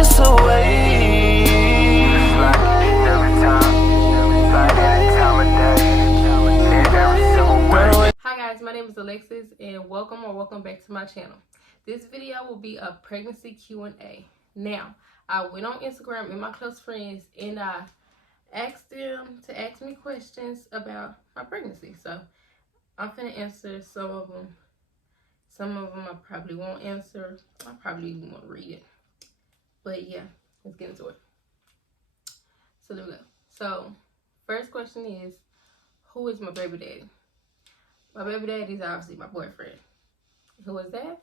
just away. Like every time, like any time of day, and every single way. Hi guys, my name is Alexis and welcome back to my channel. This video will be a pregnancy Q&A. Now, I went on Instagram with my close friends and I asked them to ask me questions about my pregnancy. So, I'm finna answer some of them. Some of them I probably won't answer. I probably even won't read it. But yeah, let's get into it. So there we go. So, first question is, who is my baby daddy? My baby daddy is obviously my boyfriend. Who is that?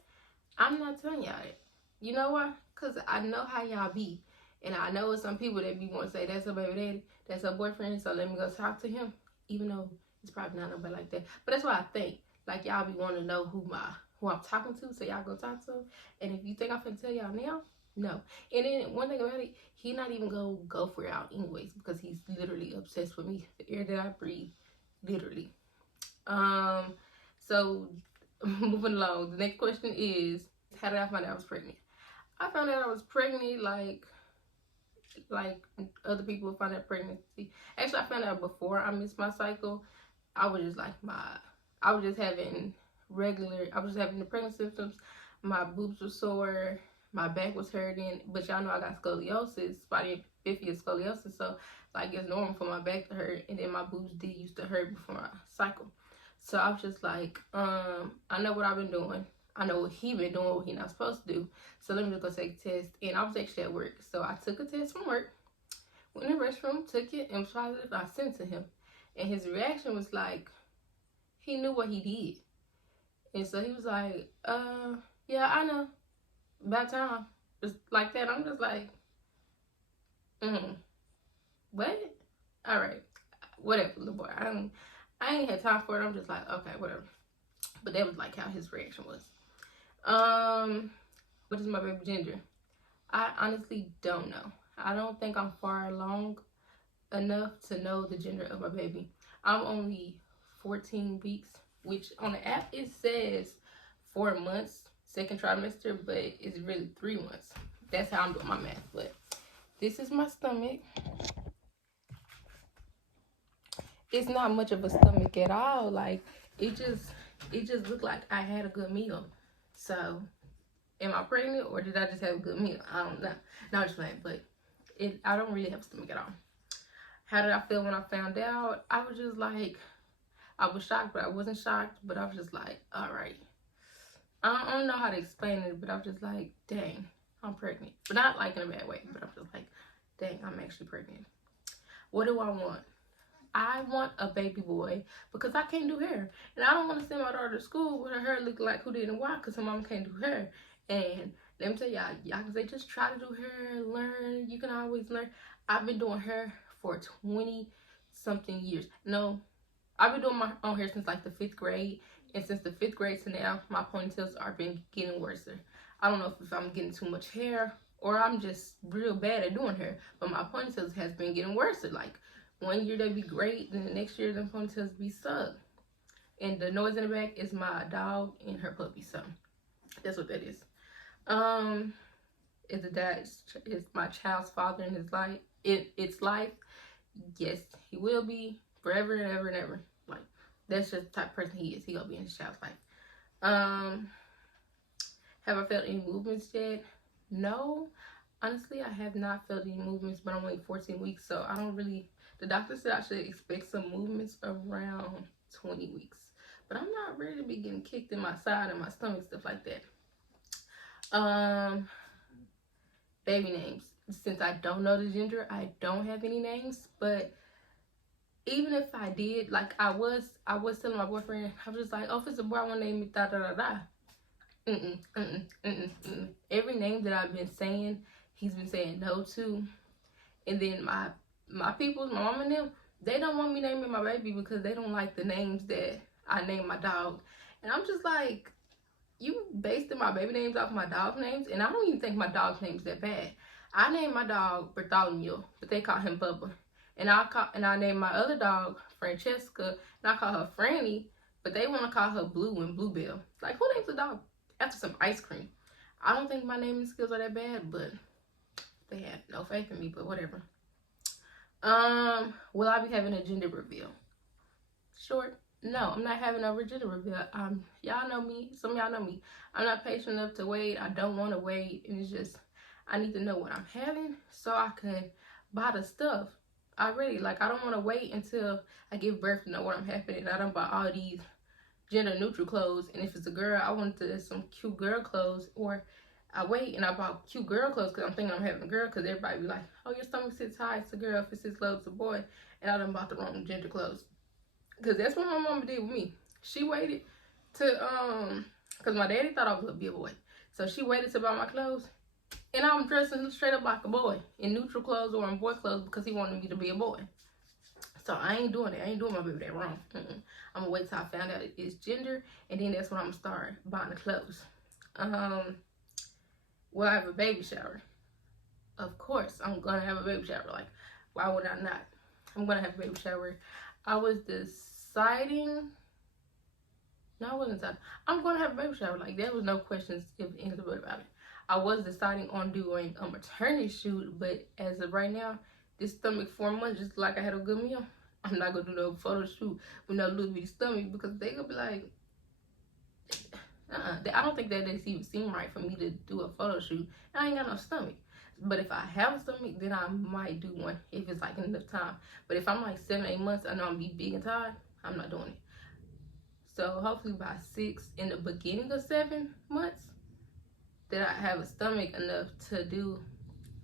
I'm not telling y'all that. You know why? Because I know how y'all be. And I know some people that be want to say, that's her baby daddy, that's her boyfriend, so let me go talk to him. Even though it's probably not nobody like that. But that's why I think, like, y'all be wanting to know who I'm talking to, so y'all go talk to him. And if you think I'm finna tell y'all now, no. And then one thing about it, he not even gonna go for y'all anyways, because he's literally obsessed with me. The air that I breathe, literally. So moving along, the next question is, how did I find out I was pregnant? I found out I was pregnant like other people find out pregnancy. Actually, I found out before I missed my cycle. I was just having the pregnant symptoms. My boobs were sore, my back was hurting, but y'all know I got scoliosis, spotty bifida scoliosis, so like it's normal for my back to hurt, and then my boobs did used to hurt before my cycle. So I was just like, I know what I've been doing. I know what he been doing, what he not supposed to do. So let me just go take a test. And I was actually at work. So I took a test from work, went in the restroom, took it, and was positive. I sent it to him. And his reaction was like, he knew what he did. And so he was like, yeah, I know. About time. Just like that. I'm just like, what? All right. Whatever, little boy. I ain't had time for it. I'm just like, okay, whatever. But that was like how his reaction was. What is my baby gender? I honestly don't know. I don't think I'm far along enough to know the gender of my baby. I'm only 14 weeks, which on the app it says 4 months, second trimester, but it's really 3 months. That's how I'm doing my math. But this is my stomach. It's not much of a stomach at all. Like, it just looked like I had a good meal. So, am I pregnant or did I just have a good meal? I don't know. No, just playing, but I don't really have a stomach at all. How did I feel when I found out? I was just like, I was shocked, but I wasn't shocked. But I was just like, all right. I don't know how to explain it, but I was just like, dang, I'm pregnant. But not like in a bad way, but I was just like, dang, I'm actually pregnant. What do I want? I want a baby boy because I can't do hair. And I don't want to send my daughter to school with her hair looking like who did and why, because her mom can't do hair. And let me tell y'all can say just try to do hair, learn. You can always learn. I've been doing hair for 20-something years. No, I've been doing my own hair since like the 5th grade. And since the 5th grade to now, my ponytails are been getting worse. I don't know if I'm getting too much hair or I'm just real bad at doing hair. But my ponytails has been getting worse. Like, one year they be great, then the next year them ponytails be suck. And the noise in the back is my dog and her puppy, so that's what that is. Is the dad is my child's father in his life? Its life? Yes, he will be forever and ever and ever. Like, that's just the type of person he is. He gonna be in his child's life. Have I felt any movements yet? No. Honestly, I have not felt any movements, but I'm only 14 weeks, so I don't really. The doctor said I should expect some movements around 20 weeks. But I'm not ready to be getting kicked in my side and my stomach, stuff like that. Baby names. Since I don't know the gender, I don't have any names. But even if I did, like I was telling my boyfriend, I was just like, oh, if it's a boy, I want to name me da da da da. Every name that I've been saying, he's been saying no to. And then my peoples, my mom and them, they don't want me naming my baby because they don't like the names that I name my dog. And I'm just like, you based my baby names off my dog names, and I don't even think my dog's name's that bad. I named my dog Bartholomew, but they call him Bubba. And I named my other dog Francesca, and I call her Franny, but they want to call her Blue and Bluebell. Like, who names a dog after some ice cream? I don't think my naming skills are that bad, but They have no faith in me, but whatever. Will I be having a gender reveal? Short, no, I'm not having a gender reveal. Y'all know me. Some of y'all know me. I'm not patient enough to wait. I don't want to wait, and it's just I need to know what I'm having so I can buy the stuff already. Like I don't want to wait until I give birth to know what I'm having, and I don't buy all these gender neutral clothes. And if it's a girl, I want some cute girl clothes, or I wait and I buy cute girl clothes because I'm thinking I'm having a girl, because everybody be like, oh, your stomach sits high, it's a girl. If it sits low, it's a boy. And I done bought the wrong gender clothes. Because that's what my mama did with me. She waited to, because my daddy thought I was going to be a boy. So she waited to buy my clothes. And I'm dressing straight up like a boy. In neutral clothes or in boy clothes because he wanted me to be a boy. So I ain't doing it. I ain't doing my baby that wrong. I'm going to wait till I found out it's gender. And then that's when I'm going to start buying the clothes. Will I have a baby shower? Of course, I'm going to have a baby shower. Like, why would I not? I'm going to have a baby shower. I was deciding. No, I wasn't deciding. I'm going to have a baby shower. Like, there was no questions if anything about it. I was deciding on doing a maternity shoot, but as of right now, this stomach 4 months, just like I had a good meal, I'm not going to do no photo shoot with no little bitty stomach because they going to be like, I don't think that they even seem right for me to do a photo shoot. And I ain't got no stomach. But if I have a stomach, then I might do one if it's like enough time. But if I'm like 7-8 months, I know I'm gonna be big and tired, I'm not doing it. So hopefully by 6, in the beginning of 7 months, that I have a stomach enough to do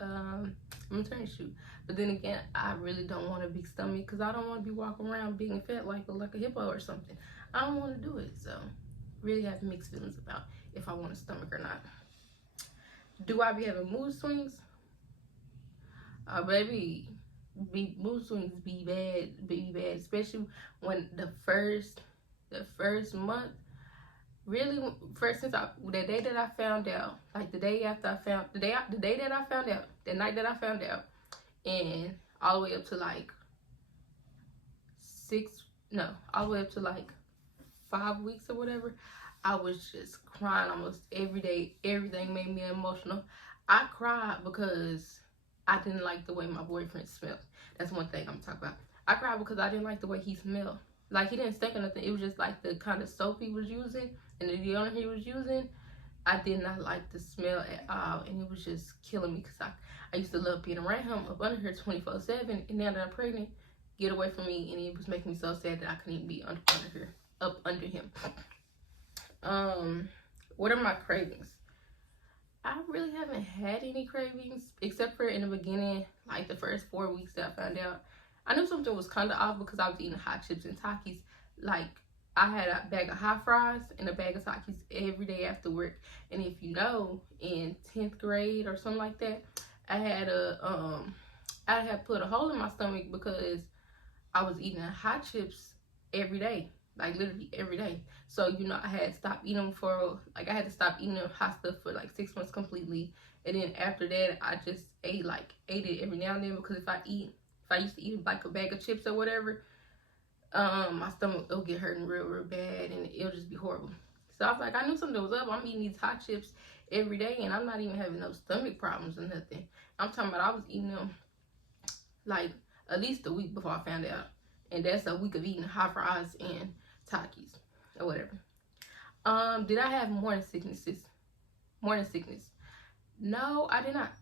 a maternity shoot. But then again, I really don't want a big stomach because I don't want to be walking around being fat like a hippo or something. I don't want to do it. So really have mixed feelings about if I want a stomach or not. Do I be having mood swings? Baby, mood swings be bad, especially when the first month, really first since the day that I found out, like the day after I found, the day that I found out, the night that I found out, and all the way up to like all the way up to like 5 weeks or whatever, I was just crying almost every day. Everything made me emotional. I cried because I didn't like the way my boyfriend smelled. That's one thing I'm talking about. I cried because I didn't like the way he smelled. Like, he didn't stink or nothing. It was just like the kind of soap he was using and the deodorant he was using. I did not like the smell at all, and it was just killing me because I used to love being around him up under here 24/7, and now that I'm pregnant, get away from me, and it was making me so sad that I couldn't even be up under him. What are my cravings? I really haven't had any cravings except for in the beginning, like the first 4 weeks that I found out. I knew something was kind of off because I was eating hot chips and Takis. Like, I had a bag of hot fries and a bag of Takis every day after work. And if you know, in 10th grade or something like that, I had put a hole in my stomach because I was eating hot chips every day. Like, literally every day. So, you know, I had stopped eating I had to stop eating hot stuff for like 6 months completely. And then after that, I just ate it every now and then, because if I used to eat like a bag of chips or whatever, my stomach will get hurting real bad, and it'll just be horrible. So I was like, I knew something was up. I'm eating these hot chips every day, and I'm not even having no stomach problems or nothing. I'm talking about I was eating them like at least a week before I found out. And that's a week of eating hot fries and Takis or whatever. Did I have morning sickness? No, I did not.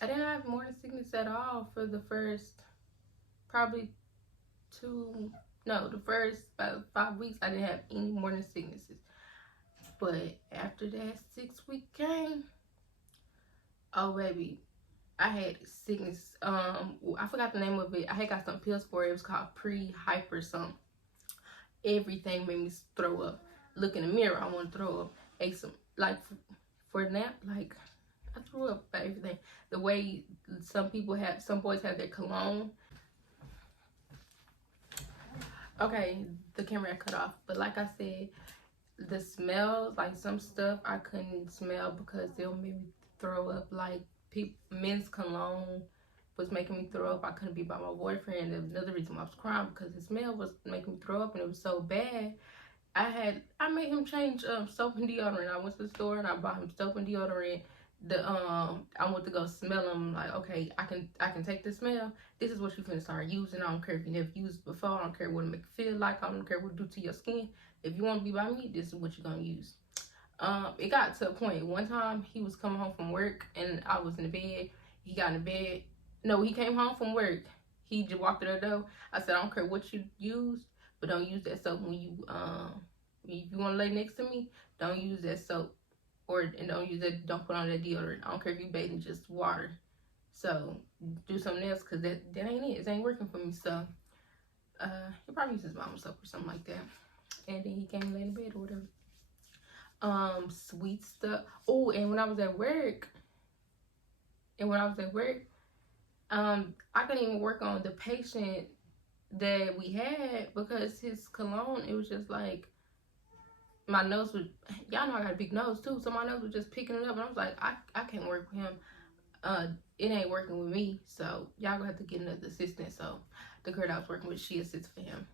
I didn't have morning sickness at all for the first probably the first about 5 weeks. I didn't have any morning sicknesses. But after that 6-week came, oh baby, I had sickness. I forgot the name of it. I had got some pills for it. It was called pre-hyper something. Everything made me throw up. Look in the mirror, I want to throw up. Ate some, like, for a nap, like, I threw up by everything. The way some boys have their cologne. Okay, the camera cut off. But like I said, the smells, like some stuff I couldn't smell because they'll make me throw up. Like, men's cologne was making me throw up. I couldn't be by my boyfriend. Another reason why I was crying, because the smell was making me throw up, and it was so bad. I made him change soap and deodorant. I went to the store and I bought him soap and deodorant I went to go smell them. Like, okay, I can take the smell. This is what you finna start using. I don't care if you never used it before. I don't care what it make you feel like. I don't care what it do to your skin. If you want to be by me, this is what you're gonna use. It got to a point. One time he was coming home from work and I was in the bed. He got in the bed. No, he came home from work. He just walked through the door. I said, I don't care what you use, but don't use that soap when you if you want to lay next to me. Don't use that soap, and don't use that. Don't put on that deodorant. I don't care if you bathe in just water. So do something else, because that ain't it. It ain't working for me. So he probably uses mama soap or something like that. And then he came and lay in bed or whatever. Sweet stuff. Oh, and when I was at work, I couldn't even work on the patient that we had because his cologne, it was just like, my nose was, y'all know I got a big nose too, so my nose was just picking it up, and I was like, I can't work with him. It ain't working with me, so y'all gonna have to get another assistant. So the girl I was working with, she assists for him.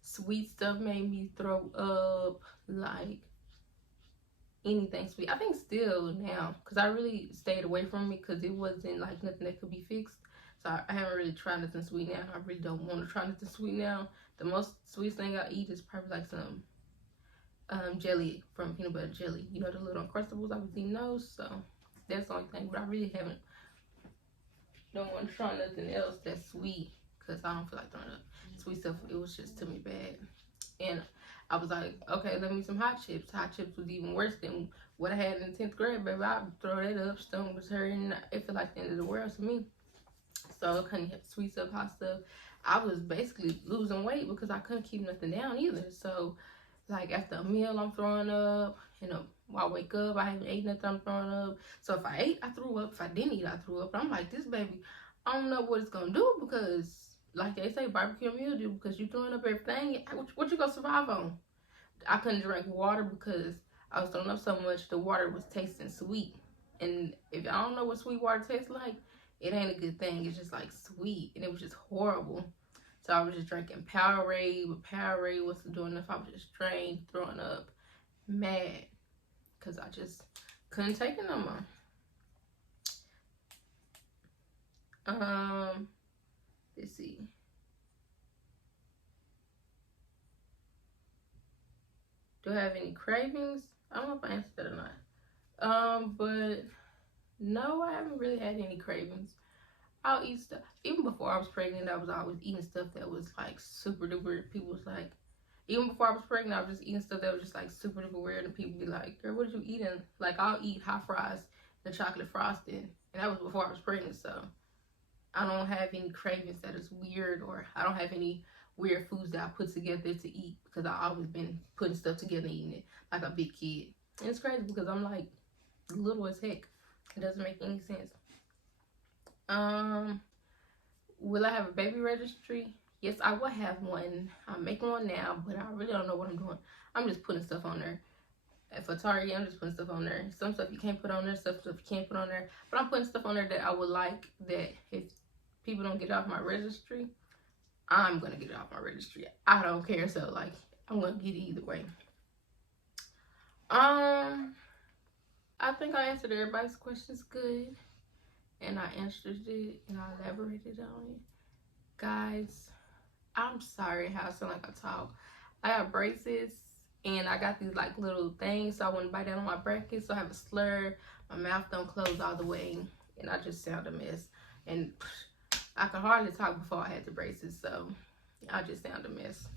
Sweet stuff made me throw up, like anything sweet. I think still now, because I really stayed away from it because it wasn't like nothing that could be fixed. So I haven't really tried nothing sweet now. I really don't want to try nothing sweet now. The most sweet thing I eat is probably like some jelly from peanut butter jelly. You know, the little Uncrustables, I was eating those. So that's the only thing. But I really don't want to try nothing else that's sweet because I don't feel like throwing up. Sweet stuff, it was just to me bad. And I was like, okay, let me some hot chips. Hot chips was even worse than what I had in 10th grade, baby. I'd throw that up, stomach was hurting. It felt like the end of the world to me. So I couldn't have sweet stuff, hot stuff. I was basically losing weight because I couldn't keep nothing down either. So, like, after a meal, I'm throwing up. You know, when I wake up, I haven't ate nothing, I'm throwing up. So if I ate, I threw up. If I didn't eat, I threw up. But I'm like, this baby, I don't know what it's going to do because, like they say, barbecue mildew, because you throwing up everything. What you going to survive on? I couldn't drink water because I was throwing up so much. The water was tasting sweet. And if I don't know what sweet water tastes like, it ain't a good thing. It's just like sweet. And it was just horrible. So I was just drinking Powerade. But Powerade wasn't doing enough. I was just drained, throwing up, mad. Because I just couldn't take it no more. Let's see. Do I have any cravings? I don't know if I answered that or not. But no, I haven't really had any cravings. I'll eat stuff. Even before I was pregnant, I was always eating stuff that was like super duper. People was like, even before I was pregnant, I was just eating stuff that was just like super duper weird. And people be like, girl, what are you eating? Like, I'll eat hot fries and chocolate frosting. And that was before I was pregnant. So I don't have any cravings that is weird, or I don't have any weird foods that I put together to eat because I've always been putting stuff together and eating it like a big kid. And it's crazy because I'm like little as heck. It doesn't make any sense. Will I have a baby registry? Yes, I will have one. I'm making one now, but I really don't know what I'm doing. I'm just putting stuff on there. For Target, I'm just putting stuff on there. Some stuff you can't put on there, stuff you can't put on there. But I'm putting stuff on there that I would like, that if people don't get it off my registry, I'm going to get it off my registry. I don't care. So, like, I'm going to get it either way. I think I answered everybody's questions good. And I answered it and I elaborated on it. Guys, I'm sorry how I sound like I talk. I got braces and I got these like little things so I wouldn't bite down on my brackets. So I have a slur. My mouth don't close all the way and I just sound a mess. And I could hardly talk before I had the braces, so I just sound a mess.